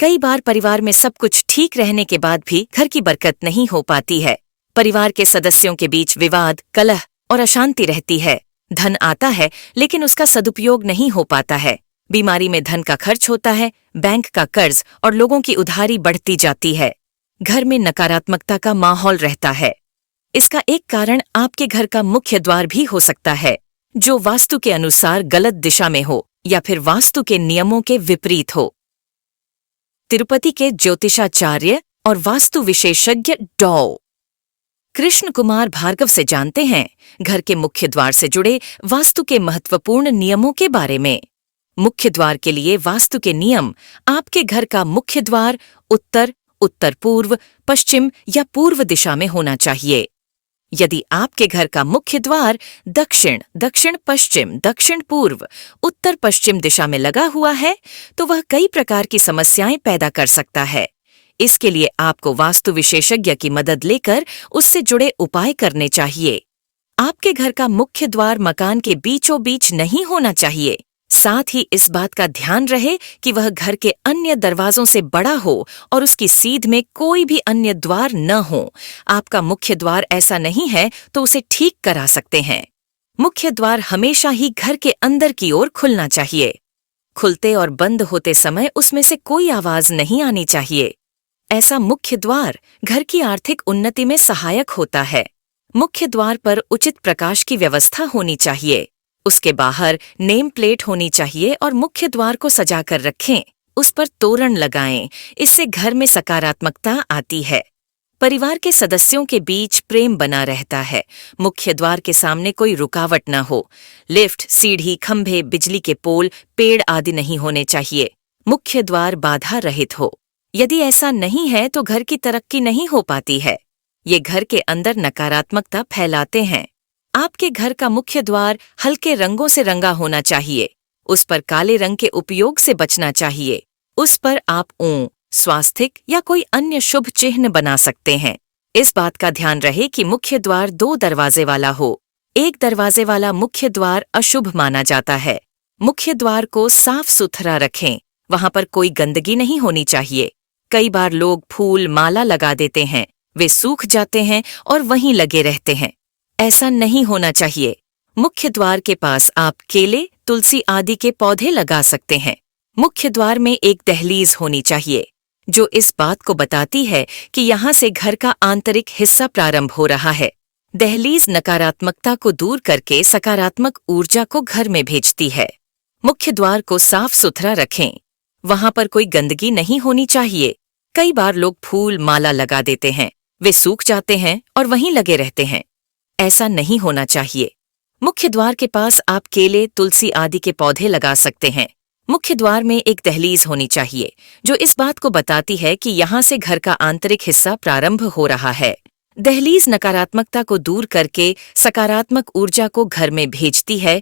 कई बार परिवार में सब कुछ ठीक रहने के बाद भी घर की बरकत नहीं हो पाती है। परिवार के सदस्यों के बीच विवाद, कलह और अशांति रहती है। धन आता है लेकिन उसका सदुपयोग नहीं हो पाता है। बीमारी में धन का खर्च होता है, बैंक का कर्ज और लोगों की उधारी बढ़ती जाती है। घर में नकारात्मकता का माहौल रहता है। इसका एक कारण आपके घर का मुख्य द्वार भी हो सकता है, जो वास्तु के अनुसार गलत दिशा में हो या फिर वास्तु के नियमों के विपरीत हो। तिरुपति के ज्योतिषाचार्य और वास्तु विशेषज्ञ डॉ. कृष्ण कुमार भार्गव से जानते हैं घर के मुख्य द्वार से जुड़े वास्तु के महत्वपूर्ण नियमों के बारे में। मुख्य द्वार के लिए वास्तु के नियम: आपके घर का मुख्य द्वार उत्तर, उत्तर पूर्व, पश्चिम या पूर्व दिशा में होना चाहिए। यदि आपके घर का मुख्य द्वार दक्षिण, दक्षिण पश्चिम, दक्षिण पूर्व, उत्तर पश्चिम दिशा में लगा हुआ है तो वह कई प्रकार की समस्याएं पैदा कर सकता है। इसके लिए आपको वास्तु विशेषज्ञ की मदद लेकर उससे जुड़े उपाय करने चाहिए। आपके घर का मुख्य द्वार मकान के बीचों बीच नहीं होना चाहिए। साथ ही इस बात का ध्यान रहे कि वह घर के अन्य दरवाजों से बड़ा हो और उसकी सीध में कोई भी अन्य द्वार न हो। आपका मुख्य द्वार ऐसा नहीं है तो उसे ठीक करा सकते हैं। मुख्य द्वार हमेशा ही घर के अंदर की ओर खुलना चाहिए। खुलते और बंद होते समय उसमें से कोई आवाज नहीं आनी चाहिए। ऐसा मुख्य द्वार घर की आर्थिक उन्नति में सहायक होता है। मुख्य द्वार पर उचित प्रकाश की व्यवस्था होनी चाहिए। उसके बाहर नेम प्लेट होनी चाहिए और मुख्य द्वार को सजाकर रखें। उस पर तोरण लगाएं। इससे घर में सकारात्मकता आती है। परिवार के सदस्यों के बीच प्रेम बना रहता है। मुख्य द्वार के सामने कोई रुकावट न हो। लिफ्ट, सीढ़ी, खंभे, बिजली के पोल, पेड़ आदि नहीं होने चाहिए। मुख्य द्वार बाधा रहित हो। यदि ऐसा नहीं है तो घर की तरक्की नहीं हो पाती है। ये घर के अंदर नकारात्मकता फैलाते हैं। आपके घर का मुख्य द्वार हल्के रंगों से रंगा होना चाहिए। उस पर काले रंग के उपयोग से बचना चाहिए। उस पर आप ॐ, स्वास्तिक या कोई अन्य शुभ चिन्ह बना सकते हैं। इस बात का ध्यान रहे कि मुख्य द्वार 2 दरवाजे वाला हो। एक दरवाजे वाला मुख्य द्वार अशुभ माना जाता है। मुख्य द्वार को साफ सुथरा रखें। वहां पर कोई गंदगी नहीं होनी चाहिए। कई बार लोग फूल, माला लगा देते हैं। वे सूख जाते हैं और वहीं लगे रहते हैं। ऐसा नहीं होना चाहिए। मुख्य द्वार के पास आप केले, तुलसी आदि के पौधे लगा सकते हैं। मुख्य द्वार में एक दहलीज होनी चाहिए, जो इस बात को बताती है कि यहाँ से घर का आंतरिक हिस्सा प्रारंभ हो रहा है। दहलीज नकारात्मकता को दूर करके सकारात्मक ऊर्जा को घर में भेजती है। मुख्य द्वार को साफ सुथरा रखें। वहां पर कोई गंदगी नहीं होनी चाहिए। कई बार लोग फूल, माला लगा देते हैं। वे सूख जाते हैं और वहीं लगे रहते हैं। ऐसा नहीं होना चाहिए। मुख्य द्वार के पास आप केले, तुलसी आदि के पौधे लगा सकते हैं। मुख्य द्वार में एक दहलीज होनी चाहिए, जो इस बात को बताती है कि यहाँ से घर का आंतरिक हिस्सा प्रारंभ हो रहा है। दहलीज नकारात्मकता को दूर करके सकारात्मक ऊर्जा को घर में भेजती है।